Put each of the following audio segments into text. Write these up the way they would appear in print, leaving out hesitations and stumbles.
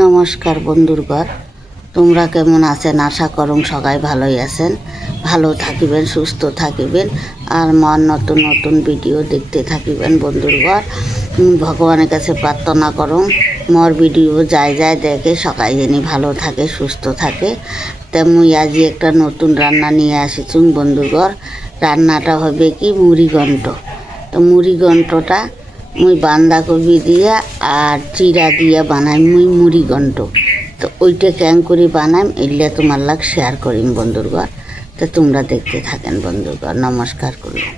নমস্কার বন্ধুরগণ, তোমরা কেমন আছেন? আশা করুন সবাই ভালোই আছেন। ভালো থাকিবেন, সুস্থ থাকিবেন, আর মন নতুন নতুন ভিডিও দেখতে থাকিবেন বন্ধুরগণ। ভগবানের কাছে প্রার্থনা করুন মোর ভিডিও যায় দেখে সবাই জানি ভালো থাকে, সুস্থ থাকে। তেমনি আজ একটা নতুন রান্না নিয়ে আসিছি বন্ধুরগণ। রান্নাটা হবে কি মুড়ি ঘন্ট। তো মুড়ি ঘন্টটা মুই বাঁধাকপি দিয়া আর চিরা দিয়া বানাই মুড়ি ঘন্ট। তো ওইটা ক্যাং করে বানাইম, এলে তোমার লাগ শেয়ার করিম বন্ধুরগণ। তো তোমরা দেখতে থাকেন বন্ধুরগণ, নমস্কার করলাম।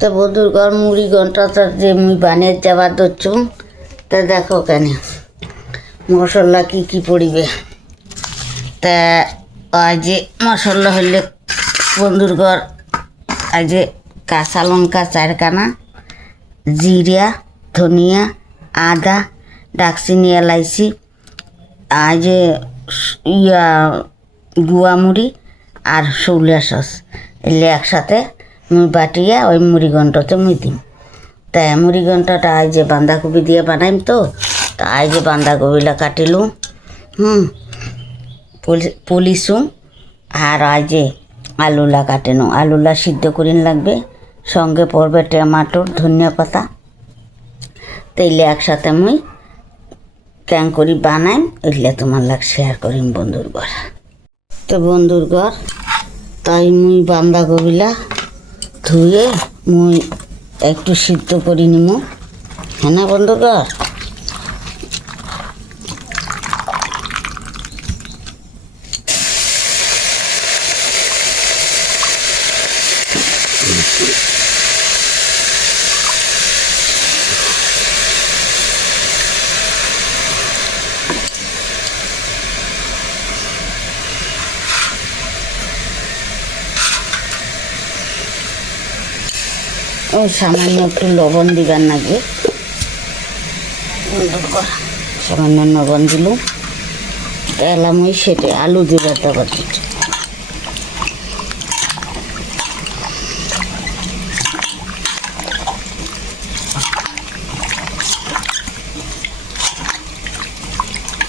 তো বন্ধুরগণ, মুড়ি ঘন্টটা যে মুই বানিয়ে যাবার ধরছু, তা দেখো কেন মশলা কি পড়িবে। তা আজ মশলা হইলে বন্ধুরগণ, আজ কাঁচা লঙ্কা 4খানা, জিরা, ধনিয়া, আদা, দারচিনি, এলাইচি, আজ গুয়া মুড়ি আর শৌলা সস এলে একসাথে মুই বাটিয়া ওই মুড়ি ঘন্টতে মুই দিম। তাই মুড়ি ঘন্টটা আজ বাঁধাকপি দিয়ে বানাইম। তো আজ বাঁধাকপিলা কাটিলুম, পুলিশুম, আর আজ আলুলা কাটেনো। আলুলা সিদ্ধ করিন লাগবে, সঙ্গে পড়বে টমাটোর, ধনিয়া পাতা। তেলে একসাথে মুই ক্যাং করি বানাইম, এলে তোমার লাগ শেয়ার করিম বন্ধুরগণ। তো বন্ধুরগণ, তাই মুই বাঁধাকপিলা ধুয়ে মুই একটু সিদ্ধ করি নিমু, হ্যাঁ না বন্ধুরগণ। ও সামান্য একটু লবণ দিবার লাগে, সামান্য লবণ দিলুম। এলাম ওই সেটে আলু দিবার দেবার দিচ্ছি।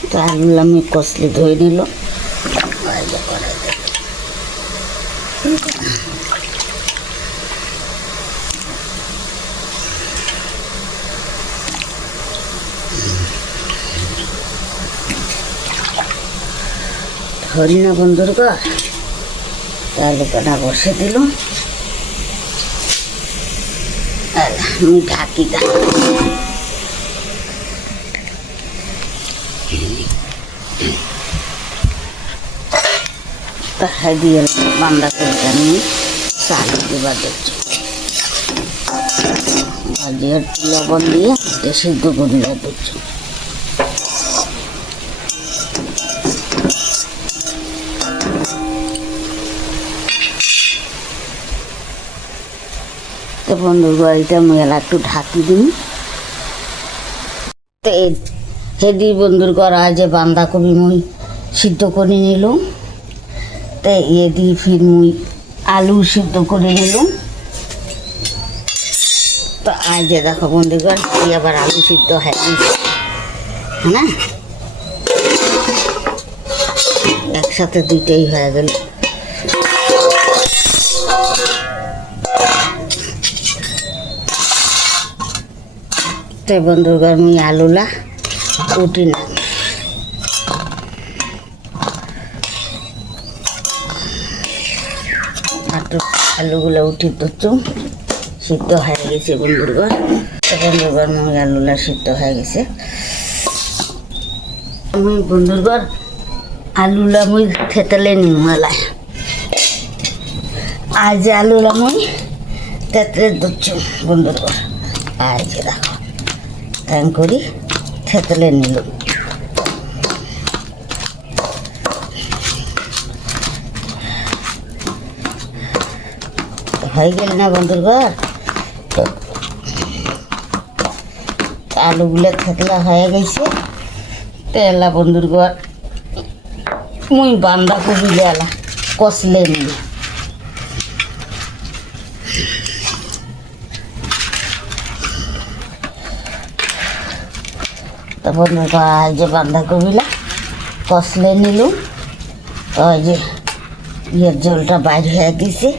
তো আলুগুলো আমি কষলে ধুয়ে নিল। ধরি না বন্ধুরগণ, আলু কাটা বসে দিলুম। আমি ঢাকি তাহাই দিয়ে বাঁধাকপিটা নিয়ে চাল দেবার দিচ্ছি। ভাজিয়ে একটু লবণ দিয়ে সিদ্ধ করিবার দিচ্ছি। তো বন্ধুরগণ, এটা মুই একটু ঢাকি দিই। তো হেদি বন্ধুরগণ, আজ বাঁধাকপি মুই সিদ্ধ করে নিলাম। তো এদি ফির মুই আলু সিদ্ধ করে নিলাম। তো আজ দেখো বন্ধুগণ, আবার আলু সিদ্ধ হয়ে গেছে, হ্যাঁ, একসাথে দুইটাই হয়ে গেল। তো বন্ধুগণ, মুই আলুলা উঠি না, আলুগুলো উঠি ধরছুম, সিদ্ধ হয়ে গেছে বন্ধুরগণ। তো বন্ধুগণ, মুই আলুলা সিদ্ধ হয়ে গেছে। মুই বন্ধুরগণ আলুলা মুই থেতলে নিম মেলায়। আজ আলুলা মুই থেতলে ধরছুম বন্ধুরগণ। আজ দেখো ক্যাং করি থেতলে নিলাম। হয়ে গেল না বন্ধুরগণ। তো আলুগুলো থেতলা হয়ে গেছে। তেলা বন্ধুরগণ, মুই বাঁধাকপি এলা কষলে নিই। তো তা বন্ধুরা এই যে বাঁধাকপিলা কষলে নিলুম, ওই যে ইয়ের জলটা বাইর হয়ে গেছে।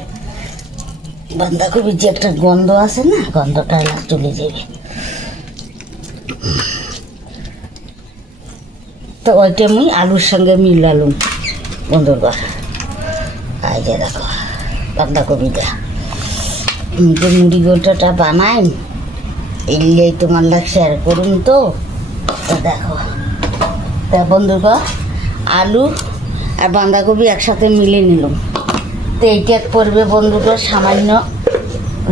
বাঁধাকপির যে একটা গন্ধ আছে না, গন্ধটা এলা চলে যাবে। তো ওইটা মুই আলুর সঙ্গে মিলালুম বন্ধুরা। এই যে দেখো বাঁধাকপিটা আমি তো মুড়ি গোটাটা বানাই, এলেই তোমার লাগ শেয়ার করুন। তো দেখো তা বন্ধুরা আলু আর বাঁধাকপি একসাথে মিলে নিলাম। তো এইটা পড়বে বন্ধুরা সামান্য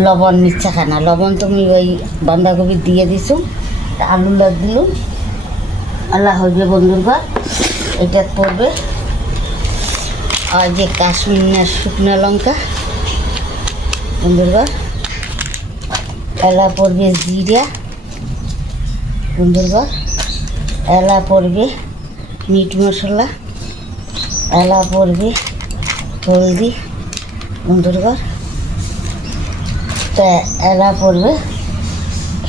লবণ নিচ্ছে খানা, লবণ তুমি ওই বাঁধাকপি দিয়ে দিছো, আলু লাগ দিলুম, আল্লাহ হইবে বন্ধুরা। এটা পড়বে আর যে কাশ্মীর শুকনো লঙ্কা বন্ধুরা, এলা পড়বে জিরা বন্ধুরা, এলা পড়বে মিট মশলা, এলা পড়বে হলদি বন্ধুরা, তা এলা পড়বে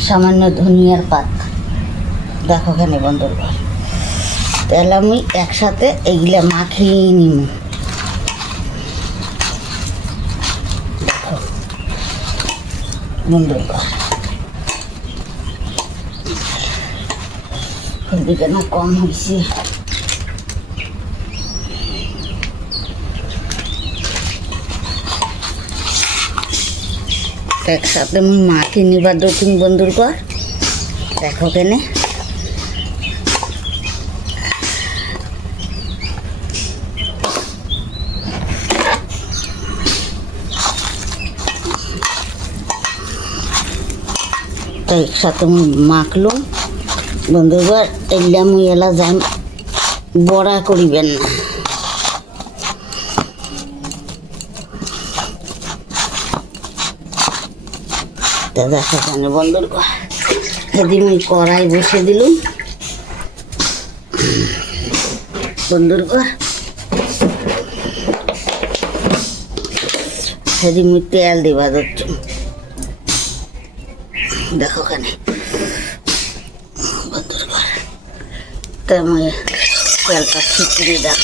সামান্য ধনিয়ার পাত। দেখো খানে বন্ধুরা, এলা মুই একসাথে এইগুলা মাখিয়ে নিম। দেখো বন্ধুরা হলদি কেন কম হয়েছে। একসাথে মুই মাখিয়ে নিবার দক্ষিণ বন্ধুরা। দেখো কেনে একসাথে মুই মাখলো বন্ধুরা। এগুলা মুই এলা যাই বড়া করিবেন না। তা দেখো কেন বন্ধুরা, সেদিন মুই কড়াই বসে দিলুম বন্ধুরা। সেদিন মুই তেল দিবা ধরছ। দেখো কেন বন্ধুরা, তা মুই তেলটা ছিটিয়ে দেখ।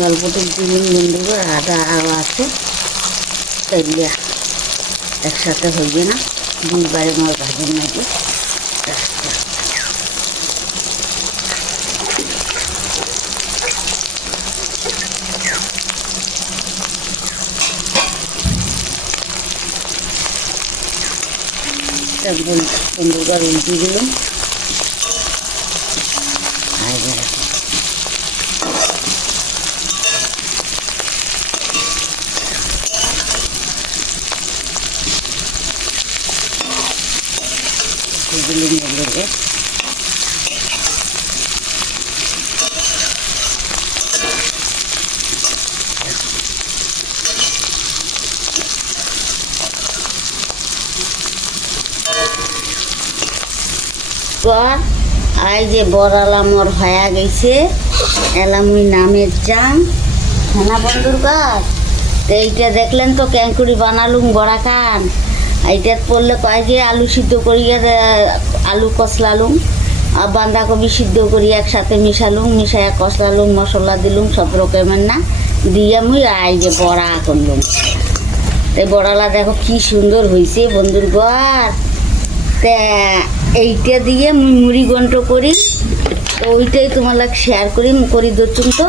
গল্পটা দিন বন্ধুরা আদা আছে, তাইলে একসাথে হইবে না, দুইবারে আমার ভাজের নাকি। বন্ধুরা উল্টি দিলাম। আই যে বড়ালা মোর হয়ে গেছে, এলা মুই নামের যাম হ্যাঁ বন্ধুর গাছ। তো এইটা দেখলেন তো ক্যাঙ্কুরি বানালুম বড়া কান। এইটার পড়লে কয় যে আলু সিদ্ধ করিয়া আলু কষলালুম আর বাঁধাকপি সিদ্ধ করি একসাথে মিশালুম, মিশাইয়া কষলালুম, মশলা দিলুম সব রকমের না দিয়ে মুই আই যে বড়া করলুম। এই বড়ালা দেখো কি সুন্দর হয়েছে বন্ধুর ঘর। তা এইটা দিয়ে মুই মুড়ি ঘন্ট করি, তো ওইটাই তোমার শেয়ার করি করি দচ্ছুন। তো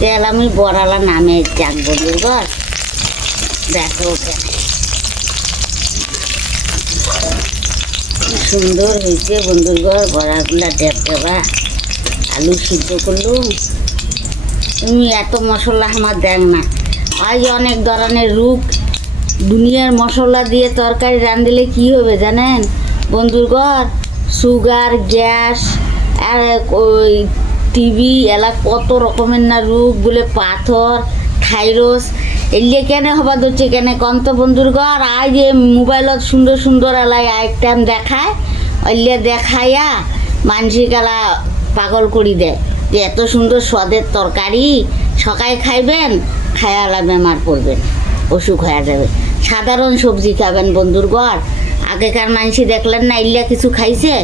তেল আমি বড়ালা নামে যাক বন্ধুর ঘর দেখো কেন সুন্দর হয়েছে বন্ধুর ঘর বড়াগুলা ডেবা আলু সিদ্ধ করলুম। তুমি এত মশলা আমার দেখ না, আজ অনেক ধরনের রূপ দুনিয়ার মশলা দিয়ে তরকারি রাঁধলে কি হবে জানেন বন্ধুর ঘর? সুগার, গ্যাস, আর ওই টিবি এলা কত রকমের না রোগ বলে, পাথর, থাইরস এগুলো কেন হবার ধরছে কেন কন্ত বন্ধুর ঘর? আজ যে মোবাইলত সুন্দর সুন্দর এলাই আইটেম দেখায়, ওইলে দেখাইয়া মানসিক এলা পাগল করি দেয় যে এত সুন্দর স্বাদের তরকারি সকালে খাইবেন, খায়ালা বেমার পড়বেন, অসুখ হয়ে যাবে। সাধারণ সবজি খাবেন বন্ধুর ঘর। আগেকার মানুষ দেখলেন না, ইল্লা কিছু খাইছে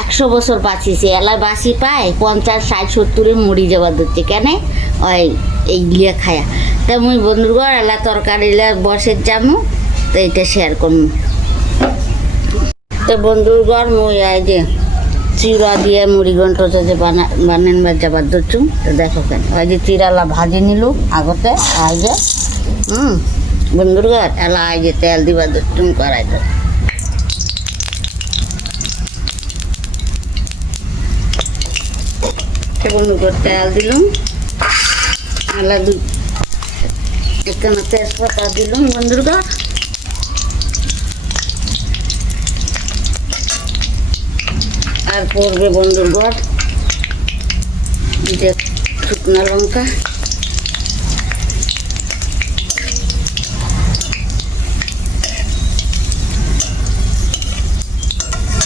100 বছর বাঁচিছে, এলা বাঁচি পায় 50, 60, 70 মরি যাবার ধরছে কেন? ওই এইগুলা খায়া। তা মুই বন্ধুর ঘর এলা তরকারিলা বসে যামু, তো এইটা শেয়ার করবো। তো বন্ধুর ঘর মুই আই যে চিরা দিয়ে মুড়ি ঘন্ট যে বানান যাবার ধরছু, তো দেখো কেন ওই যে চিরালা ভাজি নিল আগতে আই যে বন্ধুর ঘর এলা আই যে তেল দিবার ধরছুম করাই তো বন্ধুর ঘর তেল দিলুম, এলা এখানে তেজপাতা দিলুম বন্ধুর ঘর, আর পড়বে বন্ধুর ঘর যে শুকনো লঙ্কা,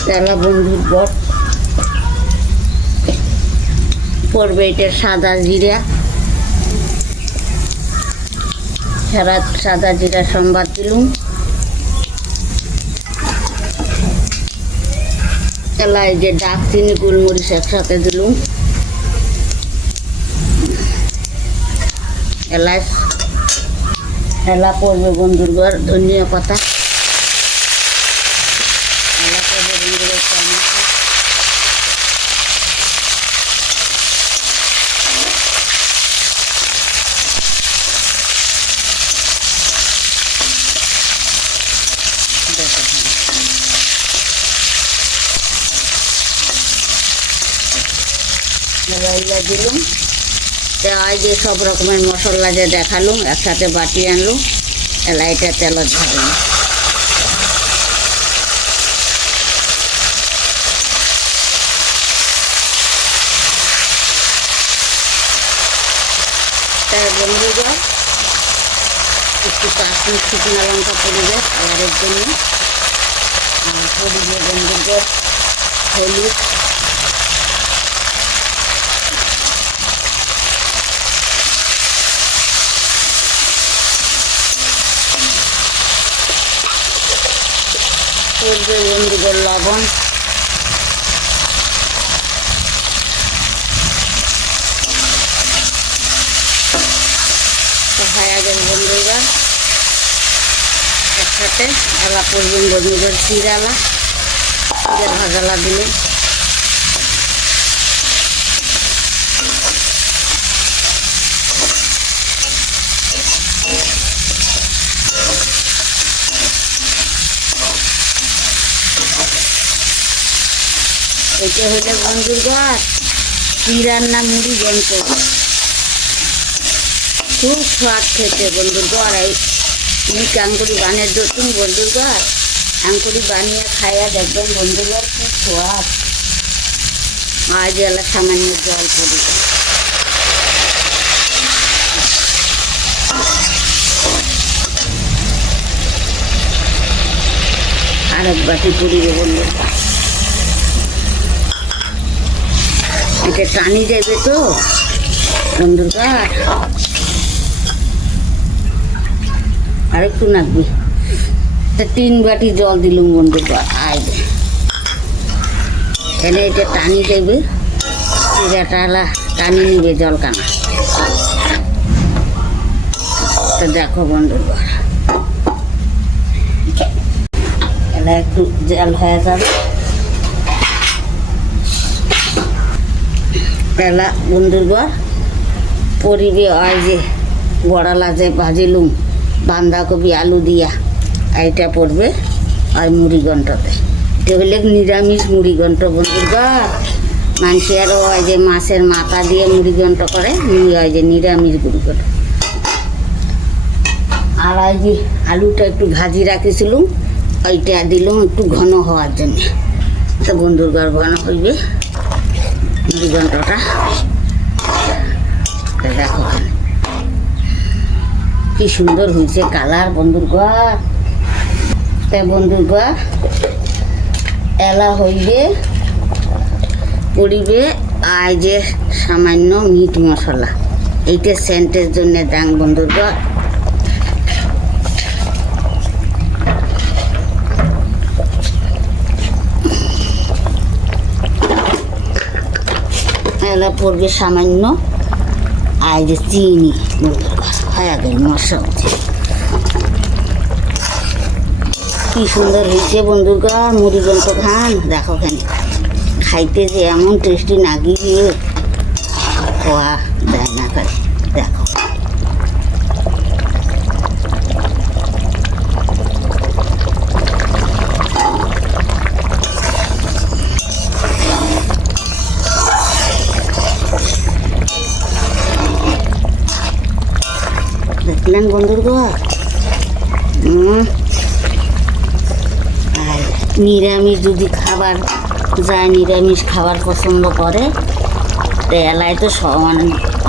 তেলা বন্ধুর ঘর পড়বে এটা সাদা জিরা, সাদা জিরা সম্বাদ দিলুম, এলাই যে দারচিনি গোলমরিচ একসাথে দিলুম, এলাচ, এলা পড়বে বন্ধুর ঘর ধনিয়া পাতা, এলা পড়বে বন্ধুর ঘর টমেটো, এলা দিলুম। এই যে সব রকমের মশলা যে দেখালুম একসাথে বাটি আনলুম, এলা এটা তেলত ঝাড়লাম। তাই বন্ধুরা একটু কাশ্মীর শুকনো লঙ্কা পড়বে কালারের জন্য, আর পড়বে বন্ধুদের হলুদ, পড়বে বন্ধুদের লবণ, হয়ে গেল বন্ধুরা একসাথে। এলা পড়বেন বন্ধুদের চিরালা, ভাজালা দিলে এটা হইলে বন্ধুর ঘর চিরার না মুড়ি ঘন্ট, খুব স্বাদ খেতে বন্ধুর ঘর। এই আঙ্কুরি বানিয়ে ধরতুম বন্ধুর ঘর, আঙ্কুরি বানিয়ে খাইয়া দেখবেন বন্ধুর ঘর খুব স্বাদ। আজ এলা সামান্য জল পড়ি, আর এক বাটি পড়িবে বন্ধুর ঘর, এটা টানি যাবে তো বন্ধুর ঘর, আর একটু নাকবি। 3 বাটি জল দিলুম বন্ধুর ঘর, আয় এনে এটা টানি যাবে, চিরাটা টানি নিবে জল কানা। তো দেখো বন্ধুর ঘর এলা একটু জল হয়ে যাবে, এলা বন্ধুর ঘর পরিবে হয় যে বড়া লাজে ভাজিলুম বাঁধাকপি আলু দিয়া এইটা পড়বে আর মুড়ি ঘন্টতে এটা হলে নিরামিষ মুড়ি ঘন্ট বন্ধুগণ। মানুষ আরও হয় যে মাছের মাথা দিয়ে মুড়ি ঘন্ট করে, হয় যে নিরামিষ মুড়ি ঘন্ট। আর এই যে আলুটা একটু ভাজি রাখেছিলুম, ওইটা দিলাম একটু ঘন হওয়ার জন্য। তো বন্ধুগণ ঘন হইবে মুড়ি ঘন্টটা। দেখো কি সুন্দর হয়েছে কালার বন্ধুগণ। তা বন্ধুগণ এলা হইবে পড়িবে আর যে সামান্য মিট মশলা, এইটা সেন্টের জন্য দাং বন্ধুগণ। এলা পড়বে সামান্য আর যে চিনি বন্ধুগণ। হয়ে গেল মশলা। কি সুন্দর হয়েছে বন্ধুগণ মুড়ি ঘন্ট খান। দেখো খান খাইতে যে এমন টেস্টি নাগি দিয়ে খোয়া দেয় না খাই। দেখো দেখলেন বন্ধুগণ। আর নিরামিষ যদি খাবার যায়, নিরামিষ খাবার পছন্দ করে, তো এলায় তো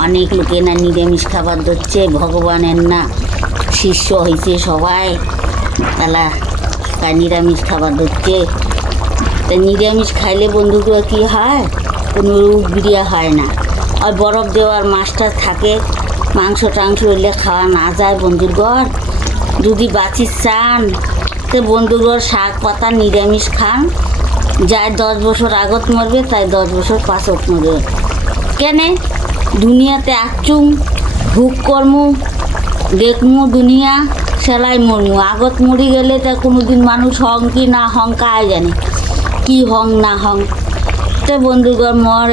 অনেক লোকে না নিরামিষ খাবার ধরছে, ভগবানের না শিষ্য হয়েছে সবাই, এলা তাই নিরামিষ খাবার ধরছে। তা নিরামিষ খাইলে বন্ধুগুলো কী হয়, কোনো রোগ বিরিয়া হয় না। আর বরফ দেওয়ার মাছটা থাকে, মাংস টাংস হইলে খাওয়া না যায় বন্ধুগণ। যদি বাঁচির চান তো বন্ধুগণ শাক পাতা নিরামিষ খান। যাই 10 বছর আগত মরবে তাই 10 বছর পাছত মরবে। কেনে দুনিয়াতে আকচুম ভোগ কর্মু দেখমু দুনিয়া সেলাই মরমু। আগত মরি গেলে তা কোনোদিন মানুষ হং কি না হং কায় জানে, কি হং না হং। তো বন্ধুগণ মোর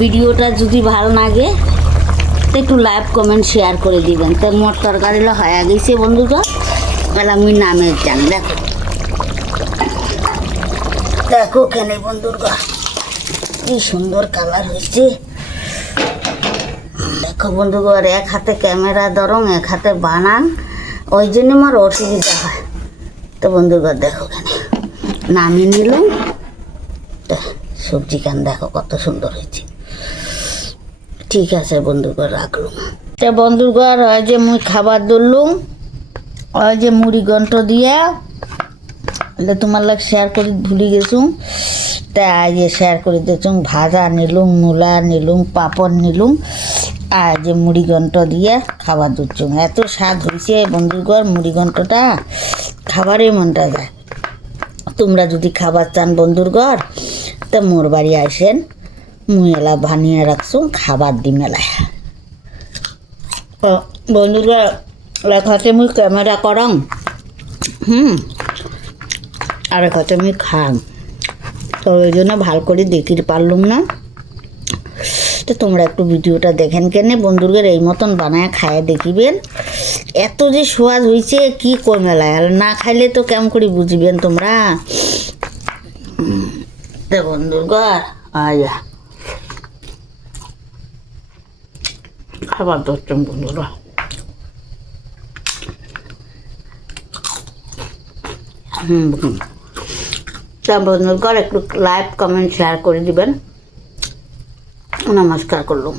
ভিডিওটা যদি ভালো লাগে তো একটু লাইক কমেন্ট শেয়ার করে দিবেন। তো মোর তরকারিটা হয়ে গেছে বন্ধুগণ। তাহলে আমি নামের চান দেখো দেখো কেনে বন্ধুগণ কি সুন্দর কালার হয়েছে। দেখো বন্ধুগণ এক হাতে ক্যামেরা ধরং এক হাতে বানান, ওই জন্য আমার অসুবিধা হয়। তো বন্ধুগণ দেখো কেন নামিয়ে নিলাম। সবজি খান দেখো কত সুন্দর হয়েছে। ঠিক আছে বন্ধুগণ রাখলুম। তো বন্ধুগণ ওই যে মুই খাবার ধরলুম, ওই যে মুড়ি ঘন্ট দিয়া তোমার লাগ শেয়ার করে ভুলে গেছুম। তাই যে শেয়ার করে দিয়েছুম, ভাজা নিলুম, মূলা নিলুম, পাপড় নিলুম, আর যে মুড়ি ঘন্ট দিয়ে খাবার দিচ্ছুম। এত স্বাদ হয়েছে বন্ধুগণ মুড়ি ঘন্টটা, খাবারই মনটা যায়। তোমরা যদি খাবার চান বন্ধুগণ তো মোর বাড়ি আসেন, মুই এলা বানিয়ে রাখছুম খাবার দি মেলায়। বন্ধুগণ এক হাতে মুই ক্যামেরা করং, আর এক হাতে মুই খাম, তো ওই জন্য ভাল করে দেখিতে পারলুম না। তো তোমরা একটু ভিডিওটা দেখেন কেনে বন্ধুগণ, এই মতন বানায় খায় দেখিবেন। এত যে স্বাদ হয়েছে কি কমেলায়, আর না খাইলে তো কেমন করে বুঝবেন তোমরা। তো বন্ধুগণ আয়া খাবার ধরছেন বন্ধুরা। তা বন্ধুগণ একটু লাইক কমেন্ট শেয়ার করে দিবেন। নমস্কার করলুম।